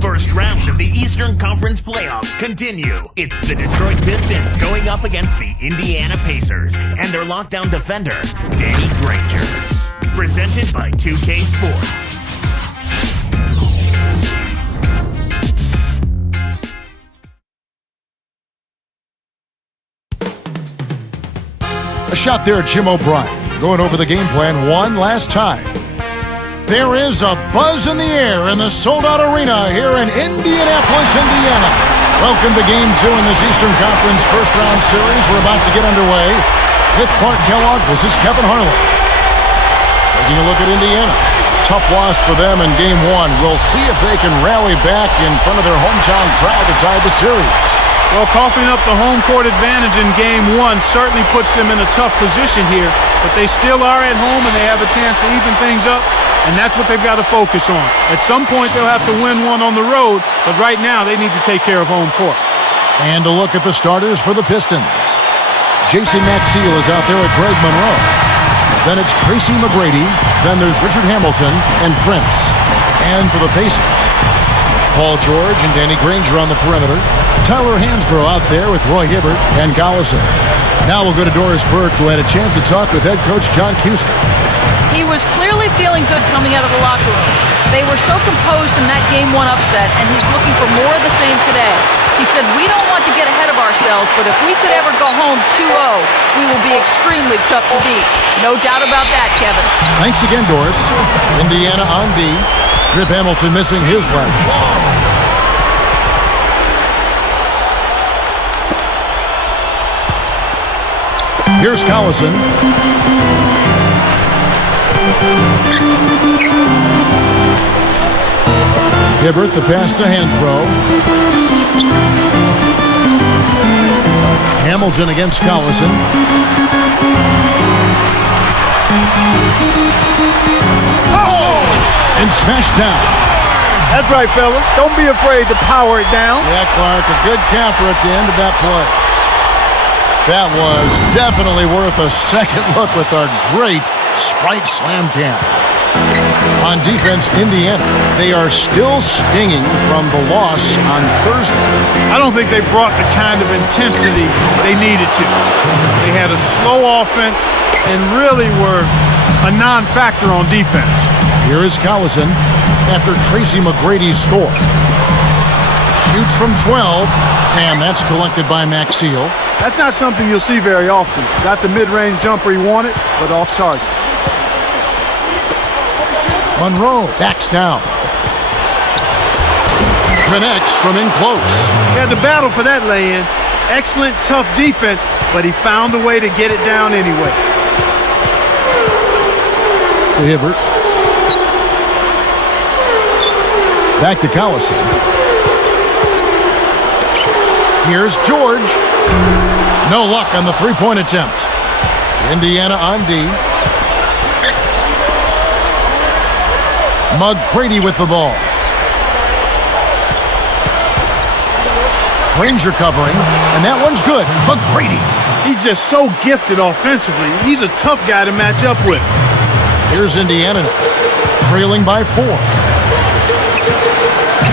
first round of the Eastern Conference playoffs continue. It's the Detroit Pistons going up against the Indiana Pacers and their lockdown defender, Danny Granger. Presented by 2K Sports. A shot there at Jim O'Brien, going over the game plan one last time. There is a buzz in the air in the sold-out arena here in Indianapolis, Indiana. Welcome to Game 2 in this Eastern Conference first-round series. We're about to get underway with Clark Kellogg. This is Kevin Harlan. Taking a look at Indiana. Tough loss for them in Game 1. We'll see if they can rally back in front of their hometown crowd to tie the series. Well, coughing up the home court advantage in Game 1 certainly puts them in a tough position here, but they still are at home and they have a chance to even things up, and that's what they've got to focus on. At some point, they'll have to win one on the road, but right now they need to take care of home court. And a look at the starters for the Pistons. Jason Maxiell is out there with Greg Monroe. Then it's Tracy McGrady. Then there's Richard Hamilton and Prince. And for the Pacers, Paul George and Danny Granger on the perimeter. Tyler Hansbrough out there with Roy Hibbert and Collison. Now we'll go to Doris Burke, who had a chance to talk with head coach John Kuester. He was clearly feeling good coming out of the locker room. They were so composed in that Game 1 upset, and he's looking for more of the same today. He said, we don't want to get ahead of ourselves, but if we could ever go home 2-0, we will be extremely tough to beat. No doubt about that, Kevin. Thanks again, Doris. Indiana on D. Rip Hamilton missing his last shot. Here's Collison. Hibbert, the pass to Hansbrough. Hamilton against Collison. Oh! And smashed down. That's right, fella. Don't be afraid to power it down. Yeah, Clark, a good camper at the end of that play. That was definitely worth a second look with our great Sprite Slam Cam. On defense, Indiana, they are still stinging from the loss on Thursday. I don't think they brought the kind of intensity they needed to. They had a slow offense and really were a non-factor on defense. Here is Collison after Tracy McGrady's score. Shoots from 12, and that's collected by Maxiell. That's not something you'll see very often. Got the mid-range jumper he wanted, but off target. Monroe backs down. Connects from in close. He had to battle for that lay-in. Excellent, tough defense, but he found a way to get it down anyway. To Hibbert. Back to Collison. Here's George. No luck on the three-point attempt. Indiana on D. McGrady with the ball. Granger covering, and that one's good. McGrady. He's just so gifted offensively. He's a tough guy to match up with. Here's Indiana now, trailing by 4.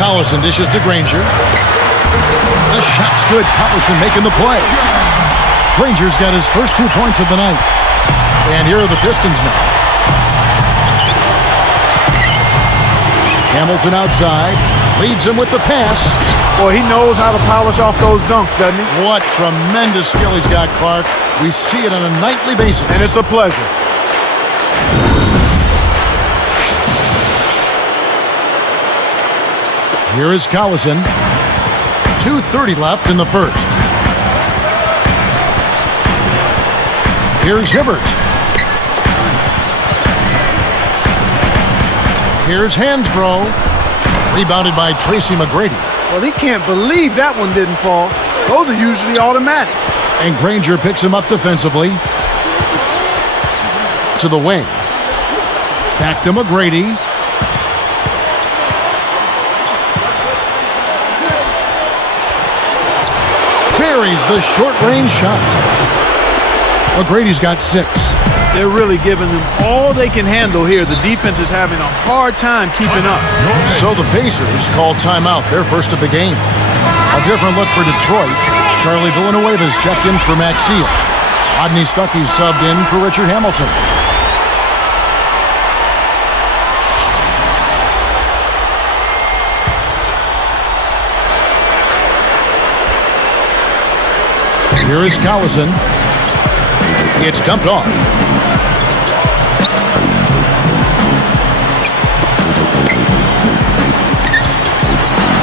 Collison dishes to Granger. The shot's good. Collison making the play. Granger's got his first 2 points of the night. And here are the Pistons now. Hamilton outside. Leads him with the pass. Boy, he knows how to polish off those dunks, doesn't he? What tremendous skill he's got, Clark. We see it on a nightly basis. And it's a pleasure. Here is Collison. 2:30 left in the first. Here's Hibbert. Here's Hansbrough. Rebounded by Tracy McGrady. Well, he can't believe that one didn't fall. Those are usually automatic. And Granger picks him up defensively. To the wing. Back to McGrady. Buries the short-range shot. McGrady's got 6. They're really giving them all they can handle here. The defense is having a hard time keeping up. So the Pacers call timeout, their first of the game. A different look for Detroit. Charlie Villanueva's checked in for Max Seal. Rodney Stuckey's subbed in for Richard Hamilton. Here is Collison. It's dumped off.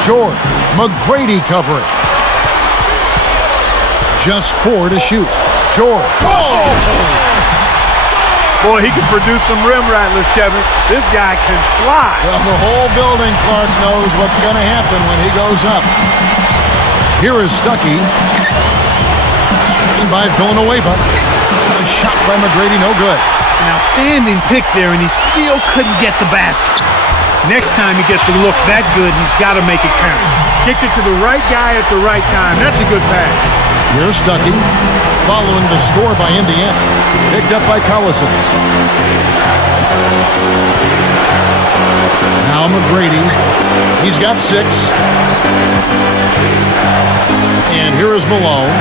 Short. McGrady covering. Just 4 to shoot. Short. Oh! Boy, he can produce some rim rattlers, Kevin. This guy can fly. Well, the whole building, Clark, knows what's going to happen when he goes up. Here is Stuckey. Shooting by Villanueva. A shot by McGrady, no good. An outstanding pick there, and he still couldn't get the basket. Next time he gets a look that good, he's got to make it count. Kicked it to the right guy at the right time. That's a good pass. Here's Stuckey, following the score by Indiana. Picked up by Collison. Now McGrady. He's got 6. And here is Malone.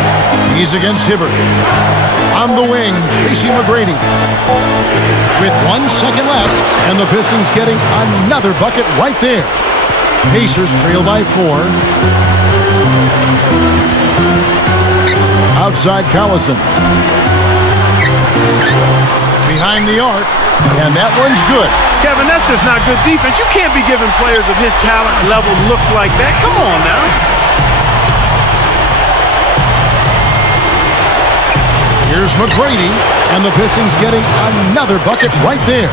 He's against Hibbert. On the wing, Tracy McGrady. With 1 second left, and the Pistons getting another bucket right there. Pacers trail by 4. Outside Collison. Behind the arc, and that one's good. Kevin, that's just not good defense. You can't be giving players of his talent level looks like that. Come on now. Here's McGrady, and the Pistons getting another bucket right there.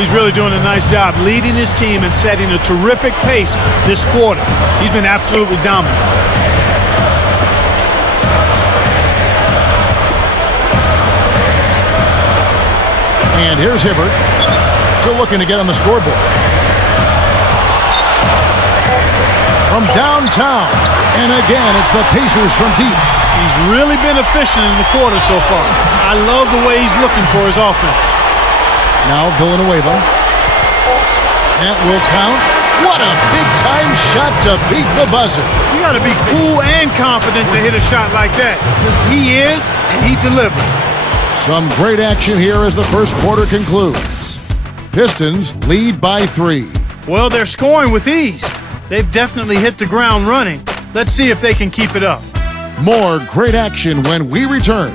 He's really doing a nice job leading his team and setting a terrific pace this quarter. He's been absolutely dominant. And here's Hibbert, still looking to get on the scoreboard. From downtown, and again, it's the Pacers from deep. He's really been efficient in the quarter so far. I love the way he's looking for his offense. Now Villanueva. That will count. What a big-time shot to beat the buzzer. You got to be cool and confident to hit a shot like that. He is, and he delivered. Some great action here as the first quarter concludes. Pistons lead by 3. Well, they're scoring with ease. They've definitely hit the ground running. Let's see if they can keep it up. More great action when we return.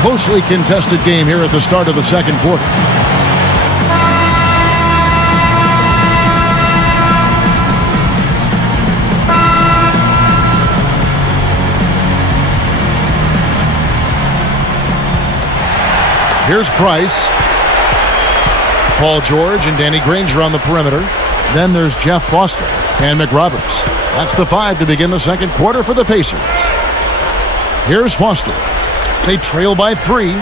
Closely contested game here at the start of the second quarter. Here's Price. Paul George and Danny Granger on the perimeter. Then there's Jeff Foster and McRoberts. That's the 5 to begin the second quarter for the Pacers. Here's Foster. They trail by 3.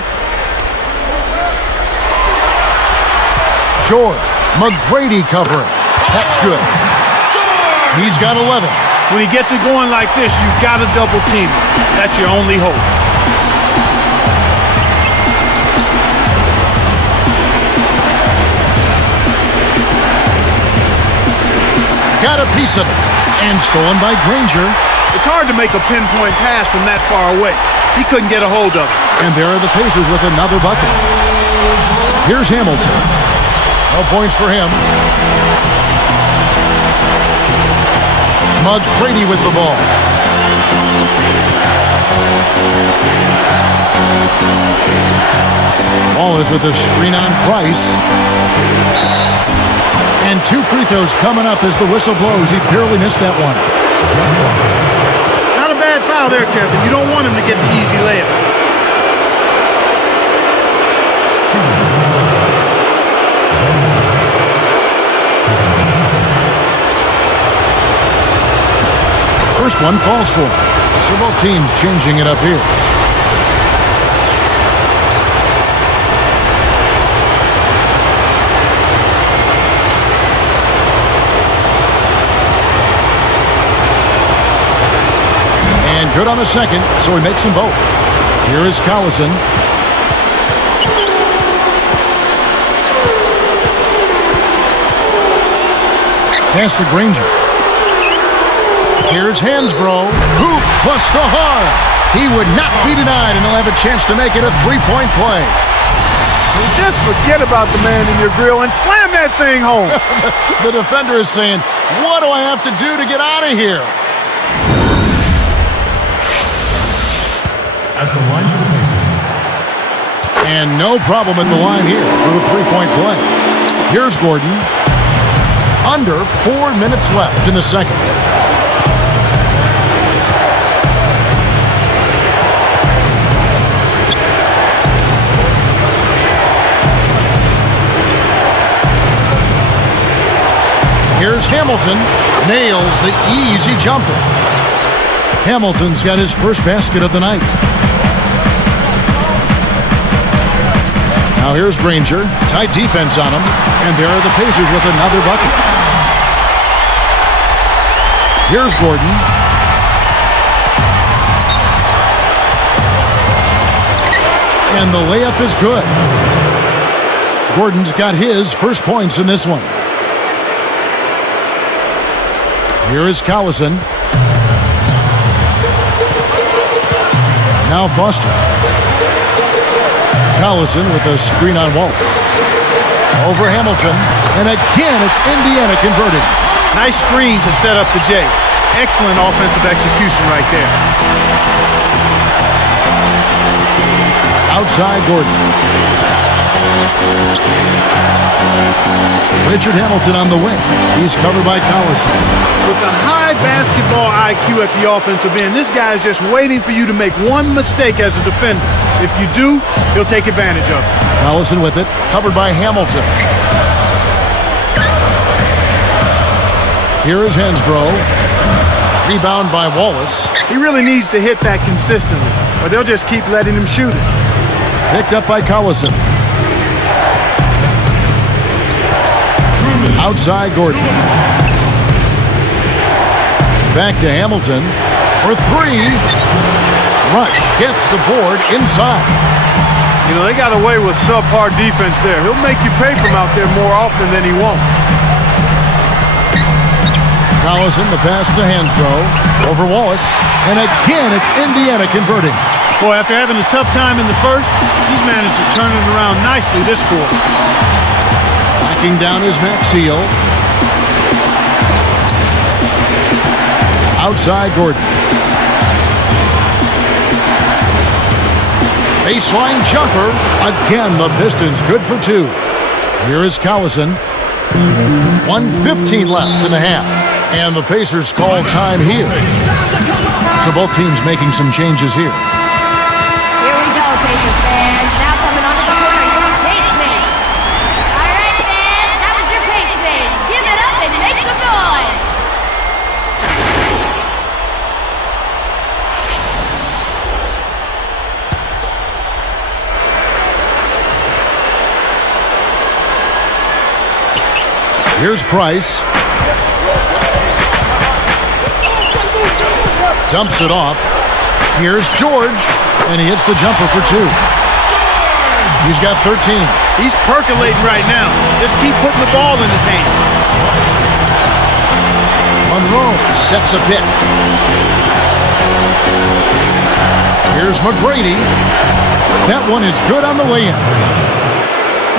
George. McGrady covering. That's good. He's got 11. When he gets it going like this, you've got to double team him. That's your only hope. Got a piece of it. And stolen by Granger. It's hard to make a pinpoint pass from that far away. He couldn't get a hold of it. And there are the Pacers with another bucket. Here's Hamilton. No points for him. McGrady with the ball. Ball is with the screen on Price. And 2 free throws coming up as the whistle blows. He barely missed that one. Not a bad foul there, Kevin. You don't want him to get the easy layup. First one falls for him. So both teams changing it up here. And good on the second, so he makes them both. Here is Collison. Pass to Granger. Here's Hansbrough. Hoop plus the hard. He would not be denied, and he'll have a chance to make it a three-point play. Just forget about the man in your grill and slam that thing home. The defender is saying, what do I have to do to get out of here? At the line for the Pacers. And no problem at the line here for the three-point play. Here's Gordon. Under 4 minutes left in the second. Here's Hamilton. Nails the easy jumper. Hamilton's got his first basket of the night. Now here's Granger. Tight defense on him. And there are the Pacers with another bucket. Here's Gordon. And the layup is good. Gordon's got his first points in this one. Here is Collison. Now Foster. Collison with a screen on Wallace. Over Hamilton. And again, it's Indiana converting. Nice screen to set up the J. Excellent offensive execution right there. Outside Gordon. Richard Hamilton on the wing. He's covered by Collison. With a high basketball IQ at the offensive end, this guy is just waiting for you to make one mistake as a defender. If you do, he'll take advantage of it. Collison with it, covered by Hamilton. Here is Hansbrough. Rebound by Wallace. He really needs to hit that consistently, or they'll just keep letting him shoot it. Picked up by Collison. Outside Gordon. Back to Hamilton for three. Rush gets the board inside. You know, they got away with subpar defense there. He'll make you pay from out there more often than he won't. Collison, the pass to Hansbrough. Over Wallace. And again, it's Indiana converting. Boy, after having a tough time in the first, he's managed to turn it around nicely this quarter. Backing down is Maxiel. Outside Gordon. Baseline jumper. Again, the Pistons good for two. Here is Collison. 1:15 left in the half. And the Pacers call time here. So both teams making some changes here. Here we go, Pacers fans. Now coming onto the court are your pace mates. All right, fans, that was your pace mates. Give it up and make some noise. Here's Price. Dumps it off. Here's George. And he hits the jumper for two. He's got 13. He's percolating right now. Just keep putting the ball in his hand. Monroe sets a pick. Here's McGrady. That one is good on the way-in.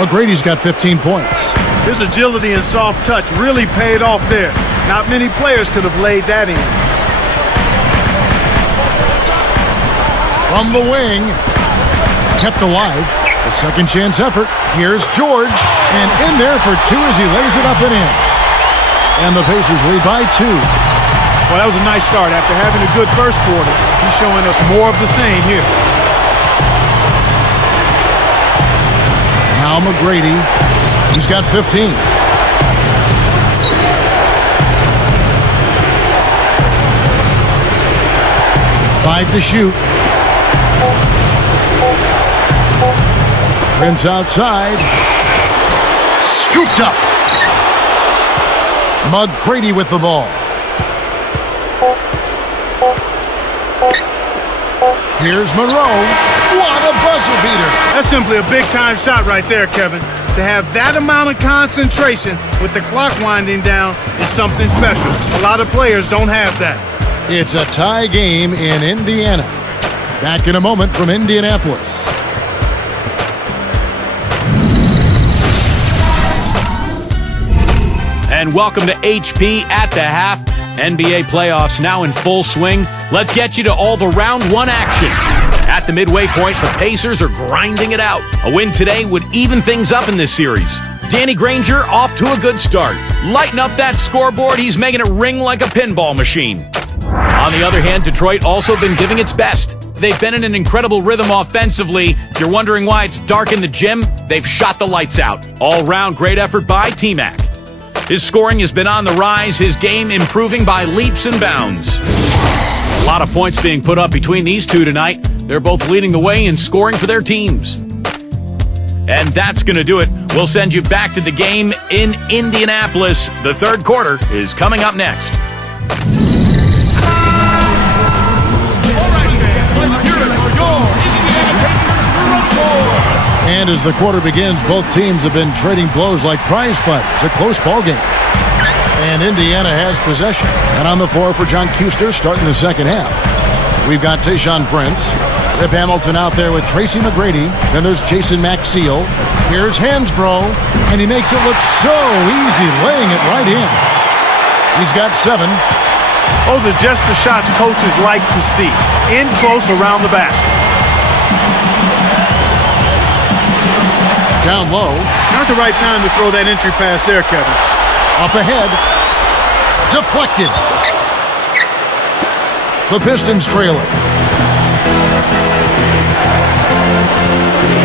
McGrady's got 15 points. His agility and soft touch really paid off there. Not many players could have laid that in. From the wing. Kept alive. A second chance effort. Here's George. And in there for two as he lays it up and in. And the Pacers lead by two. Well, that was a nice start. After having a good first quarter, he's showing us more of the same here. Now McGrady. He's got 15. 5 to shoot. Prince outside. Scooped up. McGrady with the ball. Here's Monroe. What a buzzer beater. That's simply a big-time shot right there, Kevin. To have that amount of concentration with the clock winding down is something special. A lot of players don't have that. It's a tie game in Indiana. Back in a moment from Indianapolis. And welcome to HP at the half. NBA playoffs now in full swing. Let's get you to all the round one action. At the midway point, the Pacers are grinding it out. A win today would even things up in this series. Danny Granger off to a good start. Lighten up that scoreboard. He's making it ring like a pinball machine. On the other hand, Detroit also been giving its best. They've been in an incredible rhythm offensively. If you're wondering why it's dark in the gym, they've shot the lights out. All-round great effort by T-Mac. His scoring has been on the rise, his game improving by leaps and bounds. A lot of points being put up between these two tonight. They're both leading the way in scoring for their teams. And that's going to do it. We'll send you back to the game in Indianapolis. The third quarter is coming up next. And as the quarter begins, both teams have been trading blows like prize fighters. A close ball game. And Indiana has possession. And on the floor for John Kuster starting the second half. We've got Tayshaun Prince. Rip Hamilton out there with Tracy McGrady. Then there's Jason Maxiell. Here's Hansbrough. And he makes it look so easy, laying it right in. He's got 7. Those are just the shots coaches like to see. In close around the basket. Down low. Not the right time to throw that entry pass there, Kevin. Up ahead. Deflected. The Pistons trailing.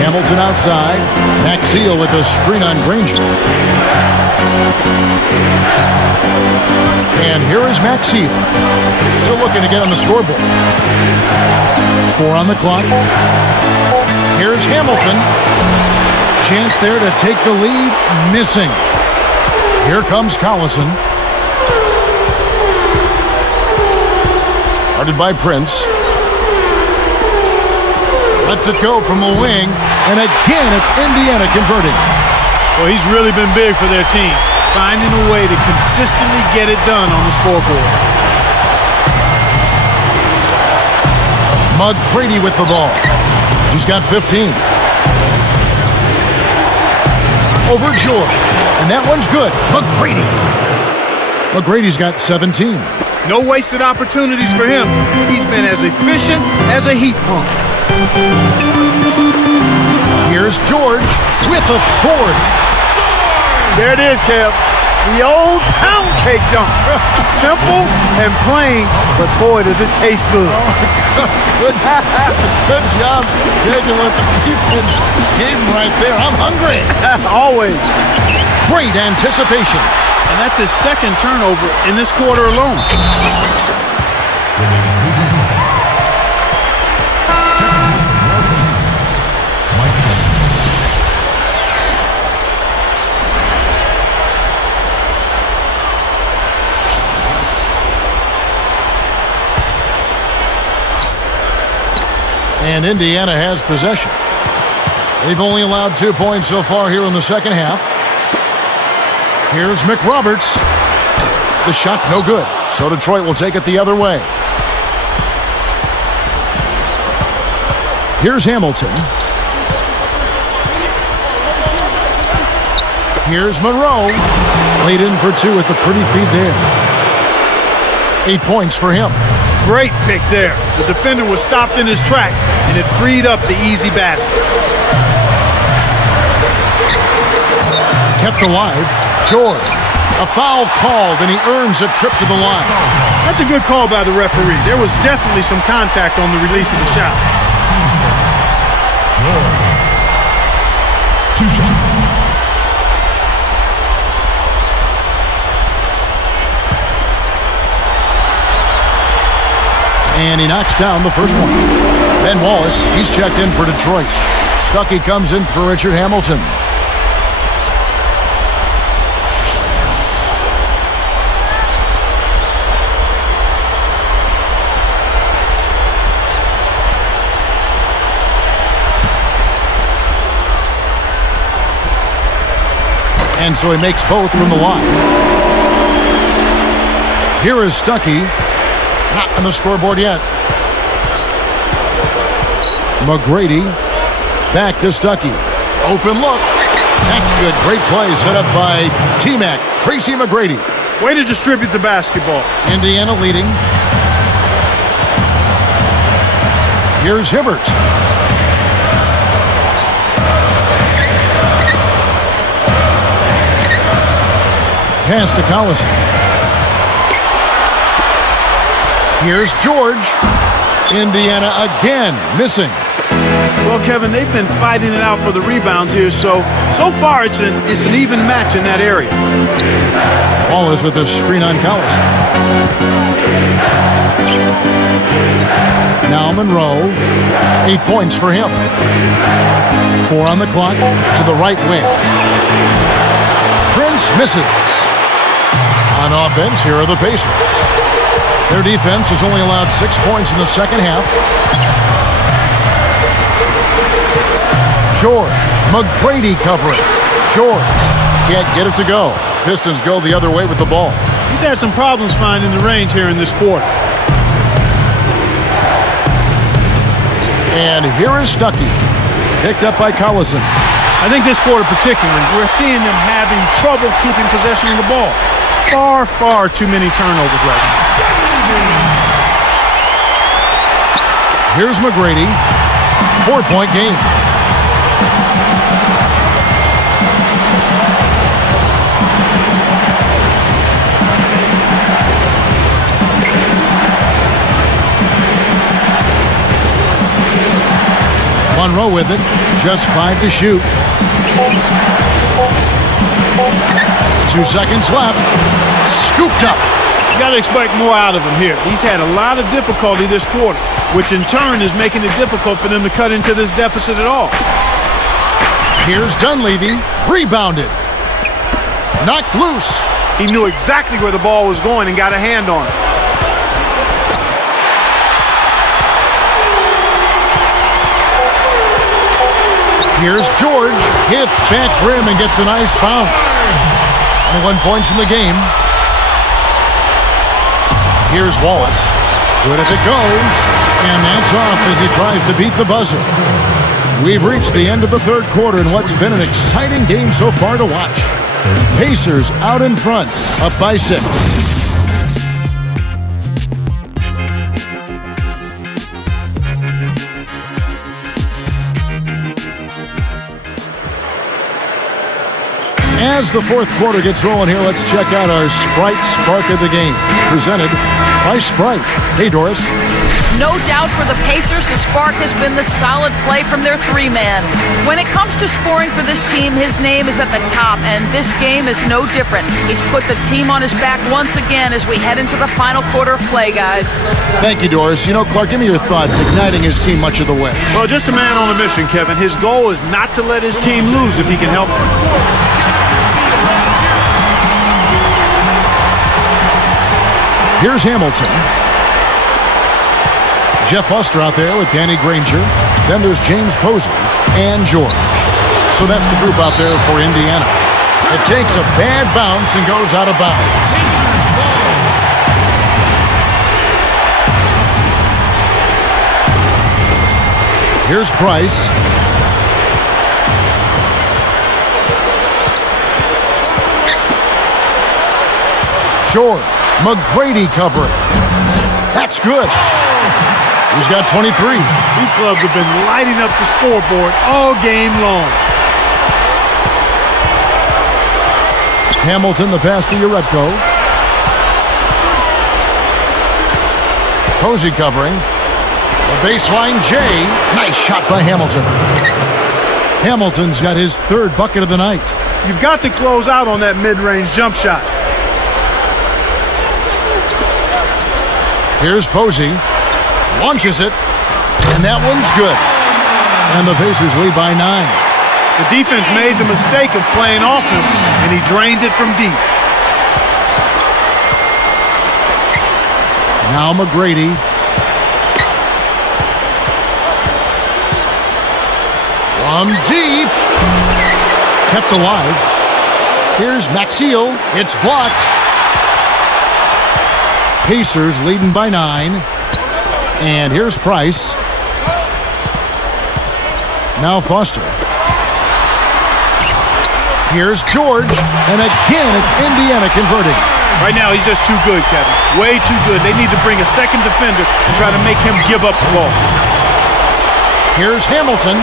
Hamilton outside. Maxiell with a screen on Granger. And here is Maxiell. Still looking to get on the scoreboard. 4 on the clock. Here's Hamilton. Chance there to take the lead. Missing. Here comes Collison. Guarded by Prince. Lets it go from the wing. And again, it's Indiana converting. Well, he's really been big for their team. Finding a way to consistently get it done on the scoreboard. McGrady with the ball. He's got 15. Over George. And that one's good. McGrady. McGrady's got 17. No wasted opportunities for him. He's been as efficient as a heat pump. Here's George with authority. There it is, Kev. The old pound cake dunk. Simple and plain, but boy, does it taste good. Good job taking what the defense gave him right there. I'm hungry. Always. Great anticipation. And that's his second turnover in this quarter alone. And Indiana has possession. They've only allowed 2 points so far here in the second half. Here's McRoberts. The shot no good. So Detroit will take it the other way. Here's Hamilton. Here's Monroe. Laid in for 2 with the pretty feed there. 8 points for him. Great pick there. The defender was stopped in his track, and it freed up the easy basket. Kept alive. George. A foul called, and he earns a trip to the line. That's a good call by the referee. There was definitely some contact on the release of the shot. George. 2 shots. And he knocks down the first one. Ben Wallace, he's checked in for Detroit. Stuckey comes in for Richard Hamilton. And so he makes both from the line. Here is Stuckey. Not on the scoreboard yet. McGrady. Back to Stuckey. Open look. That's good. Great play set up by T-Mac. Tracy McGrady. Way to distribute the basketball. Indiana leading. Here's Hibbert. Pass to Collison. Here's George. Indiana again missing. Well, Kevin, they've been fighting it out for the rebounds here, so far it's an even match in that area. Wallace with the screen on Collison. Now Monroe. 8 points for him. 4 on the clock to the right wing. Prince misses. On offense, here are the Pacers. Their defense has only allowed 6 points in the second half. George. McGrady covering. George can't get it to go. Pistons go the other way with the ball. He's had some problems finding the range here in this quarter. And here is Stuckey. Picked up by Collison. I think this quarter particularly, we're seeing them having trouble keeping possession of the ball. Far too many turnovers right now. Here's McGrady. 4-point game. Monroe with it. Just 5 to shoot. 2 seconds left. Scooped up. You got to expect more out of him here. He's had a lot of difficulty this quarter, which in turn is making it difficult for them to cut into this deficit at all. Here's Dunleavy. Rebounded. Knocked loose. He knew exactly where the ball was going and got a hand on it. Here's George. Hits back rim and gets a nice bounce. 21 points in the game. Here's Wallace. Good if it goes. And that's off as he tries to beat the buzzer. We've reached the end of the third quarter in what's been an exciting game so far to watch. Pacers out in front, up by 6. As the fourth quarter gets rolling here, let's check out our Sprite Spark of the Game, presented by Sprite. Hey, Doris. No doubt for the Pacers, the spark has been the solid play from their 3-man. When it comes to scoring for this team, his name is at the top, and this game is no different. He's put the team on his back once again as we head into the final quarter of play, guys. Thank you, Doris. You know, Clark, give me your thoughts, igniting his team much of the way. Well, just a man on a mission, Kevin. His goal is not to let his team lose if he can help it. Here's Hamilton. Jeff Foster out there with Danny Granger. Then there's James Posey and George. So that's the group out there for Indiana. It takes a bad bounce and goes out of bounds. Here's Price. George. McGrady covering. That's good. He's got 23. These clubs have been lighting up the scoreboard all game long. Hamilton, the pass to Urepko. Posey covering. The baseline J. Nice shot by Hamilton. Hamilton's got his third bucket of the night. You've got to close out on that mid-range jump shot. Here's Posey. Launches it. And that one's good. And the Pacers lead by 9. The defense made the mistake of playing off him, and he drained it from deep. Now McGrady. From deep. Kept alive. Here's Maxiel. It's blocked. Pacers leading by 9. And here's Price. Now Foster. Here's George. And again, it's Indiana converting. Right now, he's just too good, Kevin. Way too good. They need to bring a second defender and try to make him give up the ball. Here's Hamilton.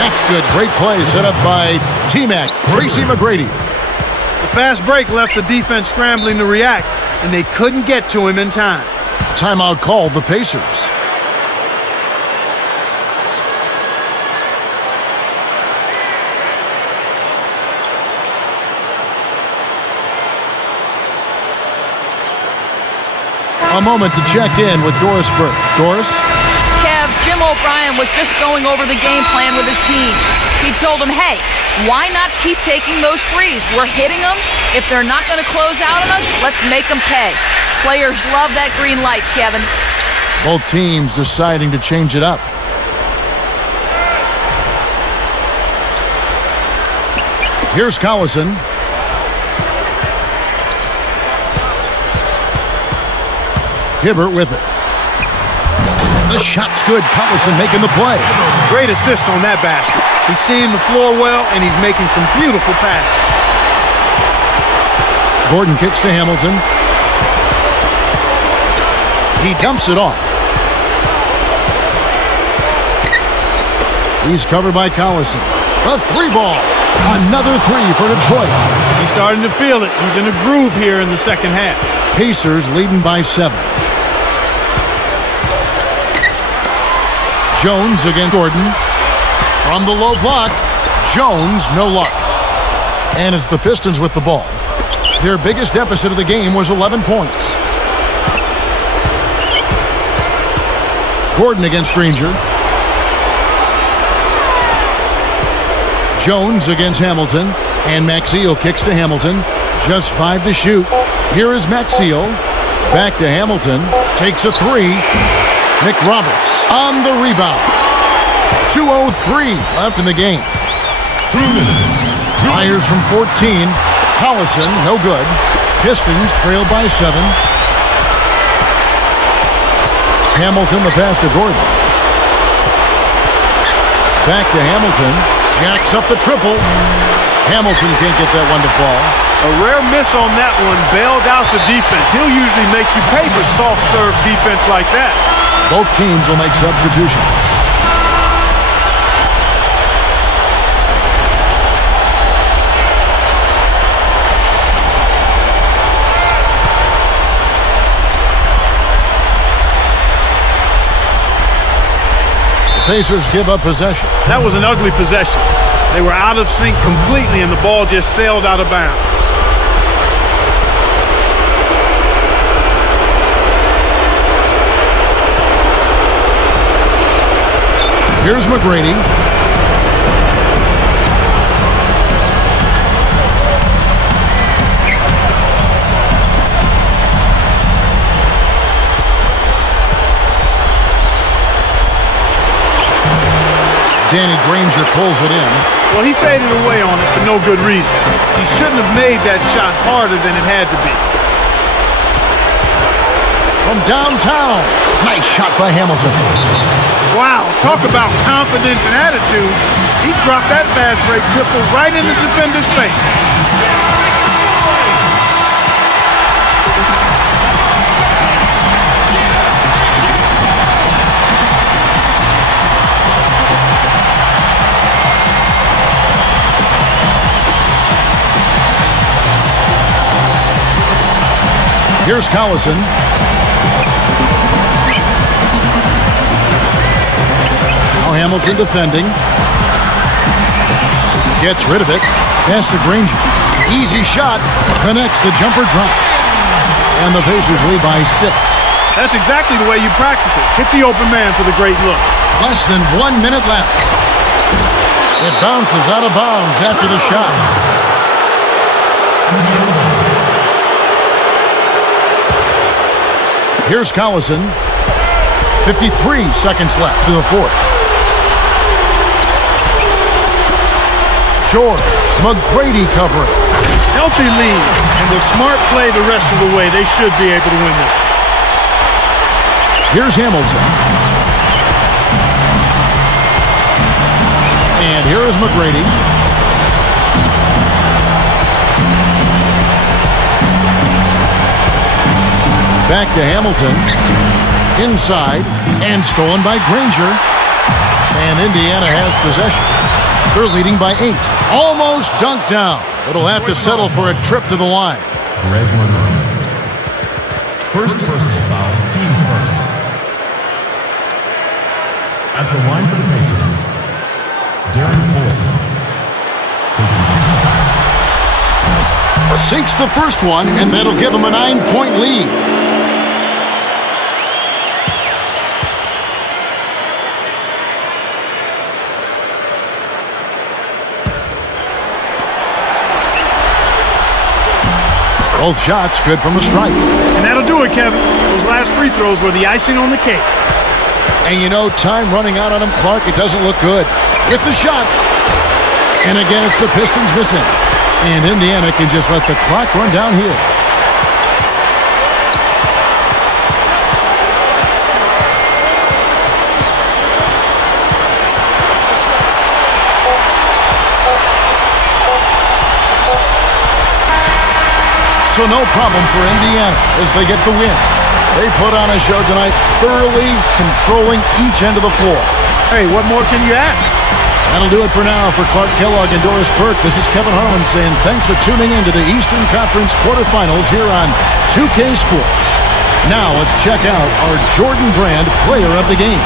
That's good. Great play set up by T-Mac, Tracy McGrady. The fast break left the defense scrambling to react, and they couldn't get to him in time. Timeout called the Pacers. A moment to check in with Doris Burke. Doris? Kev, Jim O'Brien was just going over the game plan with his team. He told them, hey, why not keep taking those threes? We're hitting them. If they're not going to close out on us, let's make them pay. Players love that green light, Kevin. Both teams deciding to change it up. Here's Collison. Hibbert with it. The shot's good. Collison making the play. Great assist on that basket. He's seeing the floor well, and he's making some beautiful passes. Gordon kicks to Hamilton. He dumps it off. He's covered by Collison. A 3-ball. Another 3 for Detroit. He's starting to feel it. He's in a groove here in the second half. Pacers leading by 7. Jones against Gordon. From the low block, Jones, no luck. And it's the Pistons with the ball. Their biggest deficit of the game was 11 points. Gordon against Granger. Jones against Hamilton. And Maxiel kicks to Hamilton. Just 5 to shoot. Here is Maxiel. Back to Hamilton. Takes a 3. Nick Roberts on the rebound. 2:03 left in the game. 2 minutes. Fires from 14. Collison, no good. Pistons trail by 7. Hamilton, the pass to Gordon. Back to Hamilton. Jacks up the triple. Hamilton can't get that one to fall. A rare miss on that one bailed out the defense. He'll usually make you pay for soft serve defense like that. Both teams will make substitutions. The Pacers give up possession. That was an ugly possession. They were out of sync completely, and the ball just sailed out of bounds. Here's McGrady. Danny Granger pulls it in. Well, he faded away on it for no good reason. He shouldn't have made that shot harder than it had to be. From downtown. Nice shot by Hamilton. Wow, talk about confidence and attitude. He dropped that fast break triple right in the defender's face. Here's Collison. Now Hamilton defending. Gets rid of it. Pass to Granger. Easy shot. Connects. The jumper drops. And the Pacers lead by 6. That's exactly the way you practice it. Hit the open man for the great look. Less than 1 minute left. It bounces out of bounds after the shot. Here's Collison. 53 seconds left to the fourth. Short. McGrady covering. Healthy lead, and with smart play the rest of the way, they should be able to win this. Here's Hamilton. And here is McGrady. Back to Hamilton. Inside, and stolen by Granger. And Indiana has possession. They're leading by 8. Almost dunked down. It'll have to settle for a trip to the line. Greg Montgomery. First personal foul, team's first. At the line for the Pacers, Darren Colson. Taking 2 shots. Sinks the first one, and that'll give him a 9-point lead. Both shots good from the stripe. And that'll do it, Kevin. Those last free throws were the icing on the cake. And you know, time running out on him, Clark. It doesn't look good. With the shot. And again, it's the Pistons missing. And Indiana can just let the clock run down here. So no problem for Indiana as they get the win. They put on a show tonight, thoroughly controlling each end of the floor. Hey, what more can you ask? That'll do it for now. For Clark Kellogg and Doris Burke, this is Kevin Harlan saying thanks for tuning in to the Eastern Conference quarterfinals here on 2K Sports. Now let's check out our Jordan Brand player of the game.